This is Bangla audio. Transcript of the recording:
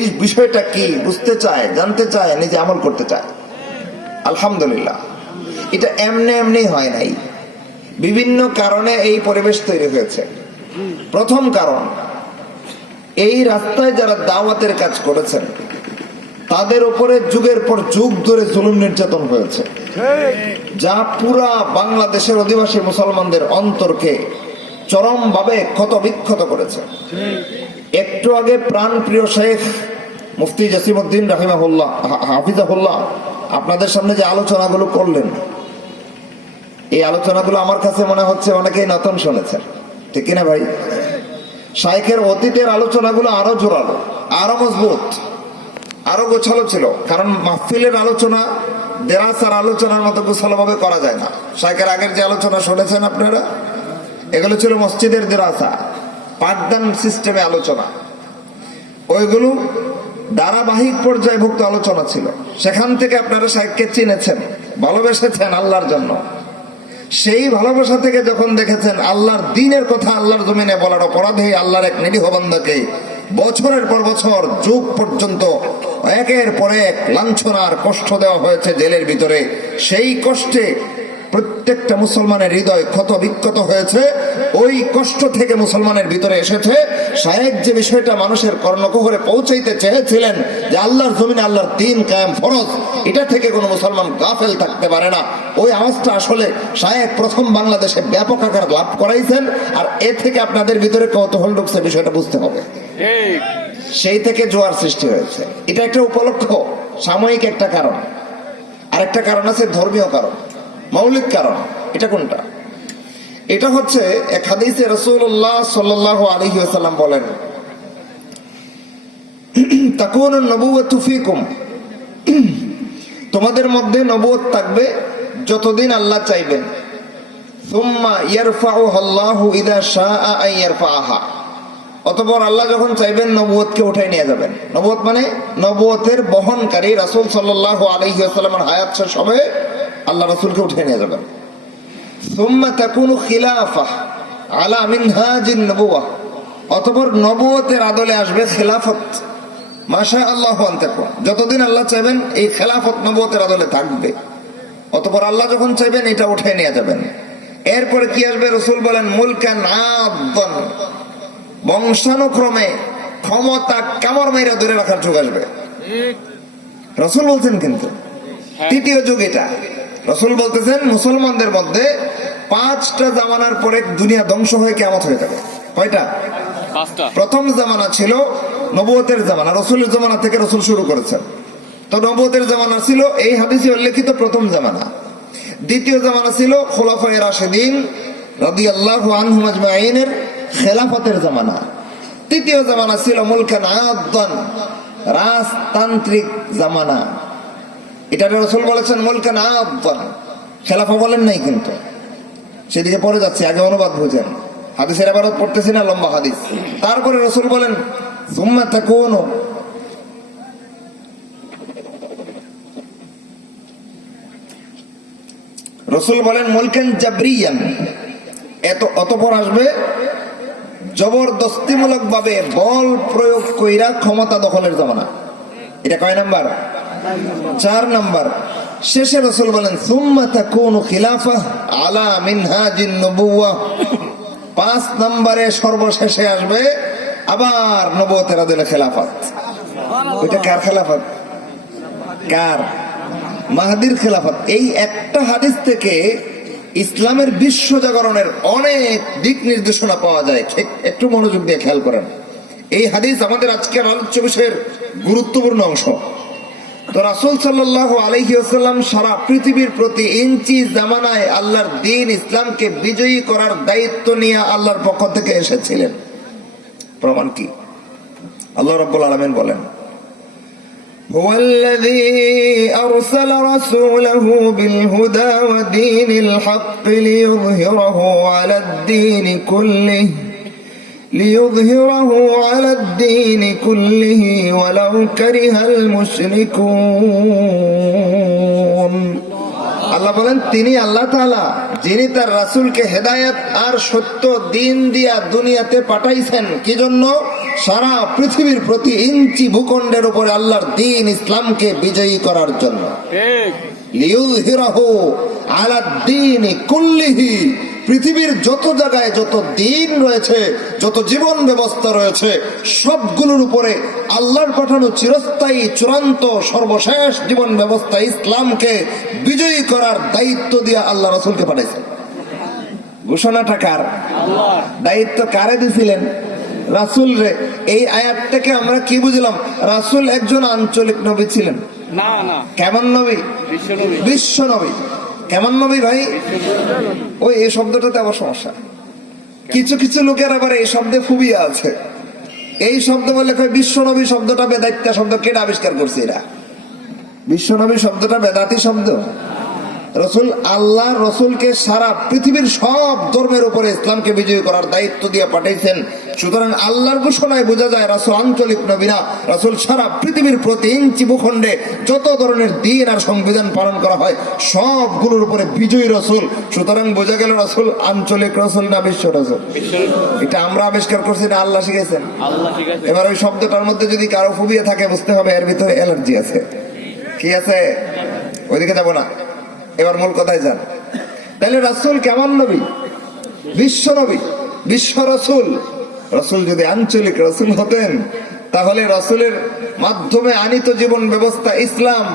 বিষয়টা কি? বুঝতে চায়, জানতে চায়, নিজে আমল করতে চায়। আলহামদুলিল্লাহ। এটা এমনি এমনি হয় নাই। বিভিন্ন কারণে এই পরিবেশ তৈরি হয়েছে। প্রথম কারণ, এই রাস্তায় যারা দাওয়াতের কাজ করেছেন, তাদের উপরে যুগের পর যুগ ধরে জুলুম নির্যাতন হয়েছে। যা পুরা বাংলাদেশের অধিবাসী মুসলমানদের অন্তরকে চরমভাবে ক্ষত বিক্ষত করেছে। একটু আগে প্রাণ প্রিয় শেখ মুফতি জাসিমউদ্দিন রাহিমাহুল্লাহ হাফিজাহুল্লাহ, আপনাদের সামনে যে আলোচনাগুলো করলেন, এই আলোচনাগুলো আমার কাছে মনে হচ্ছে অনেকেই নতুন শুনেছেন। ঠিক কিনা ভাই? শাইখের অতীতের আলোচনাগুলো আরও জোরালো, আরও মজবুত, আরও গোছালো ছিল, কারণ মাহফিলের আলোচনা, দেরাসার আলোচনার মতো গোছালোভাবে করা যায় না। শাইখের আগের যে আলোচনা শুনেছেন আপনারা? এগুলো ছিল মসজিদের দেরাসা। পাঠদান সিস্টেমে আলোচনা। ওইগুলো ধারাবাহিক পর্যায়ভুক্ত আলোচনা ছিল। সেখান থেকে আপনারা শাইখকে চিনেছেন, ভালোবেসেছেন আল্লাহর জন্য। সেই ভালোবাসা থেকে যখন দেখেছেন আল্লাহর দিনের কথা আল্লাহর জমিনে বলার অপরাধে আল্লাহর এক নিরীহ বান্দাকে বছরের পর বছর, যুগ পর্যন্ত একের পর এক লাঞ্ছনার কষ্ট দেওয়া হয়েছে জেলের ভিতরে। সেই কষ্টে প্রত্যেকটা মুসলমানের হৃদয় ক্ষত বিক্ষত হয়েছে। ওই কষ্ট থেকে মুসলমানের ভিতরে এসেছে। শায়েক যে বিষয়টা মানুষের কর্ণকুহরে পৌঁছাইতে চেয়েছিলেন যে আল্লাহর জমিনে আল্লাহর দিন কায়াম ফরজ, এটা থেকে কোনো মুসলমান গাফেল থাকতে পারে না। ওই আওয়াজটা আসলে শায়েক প্রথম বাংলাদেশে ব্যাপক আকার লাভ করাইছেন, আর এ থেকে আপনাদের ভিতরে কৌতূহল ঢুকছে, বিষয়টা বুঝতে হবে। সেই থেকে জোয়ার সৃষ্টি হয়েছে। এটা একটা উপলক্ষ, সাময়িক একটা কারণ। আরেকটা কারণ আছে ধর্মীয় কারণ, মৌলিক কারণ, এটা কোনটা? এটা হচ্ছে এক হাদিসে রসুল্লাহ সাল্লাহ আলহি আসাল্লাম বলেন তোমাদের মধ্যে নবুয়ত থাকবে যতদিন আল্লাহ চাইবেন। ইদা অতঃপর আল্লাহ যখন চাইবেন নবুয়তকে উঠাই নিয়ে যাবেন। নবুয়ত মানে নবুয়তের বহনকারী রাসূল সাল্লাল্লাহু আলাইহি ওয়াসাল্লামের হায়াত শেষ হবে, আল্লাহ রাসূলকে উঠাই নিয়ে যাবেন। সুম্মা তাকুনু খিলাফা আলা মিনহাজিন নবুওয়াহ অতঃপর নবুয়তের আদলে আসবে খিলাফত। মাশা আল্লাহ আনতাকুন যতদিন আল্লাহ চাইবেন এই খেলাফত নবুয়তের আদলে থাকবে। অতঃপর আল্লাহ যখন চাইবেন এটা উঠাই নিয়ে যাবেন। এরপরে কি আসবে? রসুল বলেন মুলকান আদন। বংশানুক্রমে ক্ষমতা কামর মেয়েরা দূরে রাখার যুগ আসবে। রসুল বলছেন কিন্তু তৃতীয় যুগ এটা। রসুল বলতেছেন মুসলমানদের মধ্যে পাঁচটা জামানার পরে দুনিয়া ধ্বংস হয়ে কেমত হয়ে যাবে। কয়টা? প্রথম জামানা ছিল নবতের জামানা রসুলের জামানা থেকে রসুল শুরু করেছেন। তো নবতের জামানা ছিল এই হাদিসে উল্লেখিত প্রথম জামানা। দ্বিতীয় জামানা ছিল খোলাফায়ে রাশেদিন রাদিয়াল্লাহু আনহুম আজমাইনের খেলাফতের জামানা। তৃতীয় জামানা ছিল মুলকান আদান রাজতান্ত্রিক জামানা। এটা রসুল বলেছেন মুলকান আদান খেলাফা বলেন নাই কিন্তু। সেদিকে পরে যাচ্ছে, আগে অনুবাদ বুঝেন। হাদিসের আবারত পড়তেছি না, লম্বা হাদিস। তারপরে রসুল বলেন তাকুনু। রসুল বলেন, মুলকান জাবরিয়ান। এত, অতপর আসবে জবরদস্তিমূলক ভাবে বল প্রয়োগ কইরা ক্ষমতা দখলের জমানা। এটা কয় নাম্বার? চার নাম্বার। শেষে রসুল বলেন পাঁচ নম্বরে সর্বশেষে আসবে আবার নবতের আদলে খেলাফত। ওইটা কার খেলাফত? কার? মাহাদির খেলাফত। এই একটা হাদিস থেকে ইসলামের বিশ্ব জাগরণের অনেক দিক নির্দেশনা পাওয়া যায়। এক- একটু মনোযোগ দিয়ে খেয়াল করেন। এই হাদিস আমাদের আজকের আলোচ্য বিষয়ের গুরুত্বপূর্ণ অংশ। তো রাসুল সাল্লাহ আলহিউসাল্লাম সারা পৃথিবীর প্রতি ইঞ্চি জামানায় আল্লাহর দিন ইসলামকে বিজয়ী করার দায়িত্ব নিয়ে আল্লাহর পক্ষ থেকে এসেছিলেন প্রমাণ কি আল্লাহ রব্বুল আলমেন বলেন هو الذي أرسل رسوله بالهدى ودين الحق ليظهره على الدين كله ليظهره على الدين كله ولو كره المشركون আল্লাহ বলেন তিনি আল্লাহ তাআলা যিনি তার রাসূলকে হেদায়েত আর সত্য দিন দিয়া দুনিয়াতে পাঠাইছেন কি জন্য সারা পৃথিবীর প্রতি ইঞ্চি ভূখণ্ডের উপরে আল্লাহর দিন ইসলামকে বিজয়ী করার জন্য ঠিক লিউযহিরাহু আলা দ্বীনি কুল্লিহি পৃথিবীর যত জায়গায় যত দিন রয়েছে যত জীবন ব্যবস্থা রয়েছে সবগুলোর উপরে আল্লাহর পাঠানো চিরস্থায়ী চূড়ান্ত সর্বশেষ জীবন ব্যবস্থা ইসলামকে বিজয়ী করার দায়িত্ব দিয়ে আল্লাহ রসুলকে পাঠাইছেন ঘোষণাটা কার দায়িত্ব কারে দিছিলেন? রাসুল রে এই আয়াত থেকে আমরা কি বুঝলাম? রাসুল একজন আঞ্চলিক নবী ছিলেন। না না। কেমন নবী? বিশ্বনবী। বিশ্ব নবী কেমন নবী ভাই, ওই এই শব্দটাতে আবার সমস্যা। কিছু কিছু লোকের আবার এই শব্দে ফুবিয়া আছে। এই শব্দ বলে বিশ্ব নবী শব্দটা বেদাইত্যা শব্দ কেটে আবিষ্কার করছে এরা? বিশ্ব নবী শব্দটা বেদাতি শব্দ? রসুল আল্লাহ রসুলকে সারা পৃথিবীর সব ধর্মের উপরে ইসলামকে বিজয়ী করার দায়িত্ব দিয়ে পাঠিয়েছেন। সুতরাং আল্লাহর ঘোষণায় বোঝা যায় রাসুল আঞ্চলিক নবী না রাসুল সারা পৃথিবীর প্রতি ইঞ্চি ভূখণ্ডে যত ধরনের দিন আর সংবিধান পালন করা হয় সবগুলোর উপরে বিজয়ী রসুল। সুতরাং বোঝা গেল রসুল আঞ্চলিক রসুল না বিশ্ব রসুল? এটা আমরা আবিষ্কার করছি না আল্লাহ শিখেছেন। এবার ওই শব্দটার মধ্যে যদি কারও ফুবিয়ে থাকে বুঝতে হবে এর ভিতরে অ্যালার্জি আছে। কি আছে? ওইদিকে যাব না। এবার মূল কথায় যান। তাহলে রাসুল কেমন নবী? বিশ্ব নবী, বিশ্ব রসুল। রসুল যদি আঞ্চলিক রসুল হতেন, তাহলে রসুলের মাধ্যমে আনিত জীবন ব্যবস্থা ইসলাম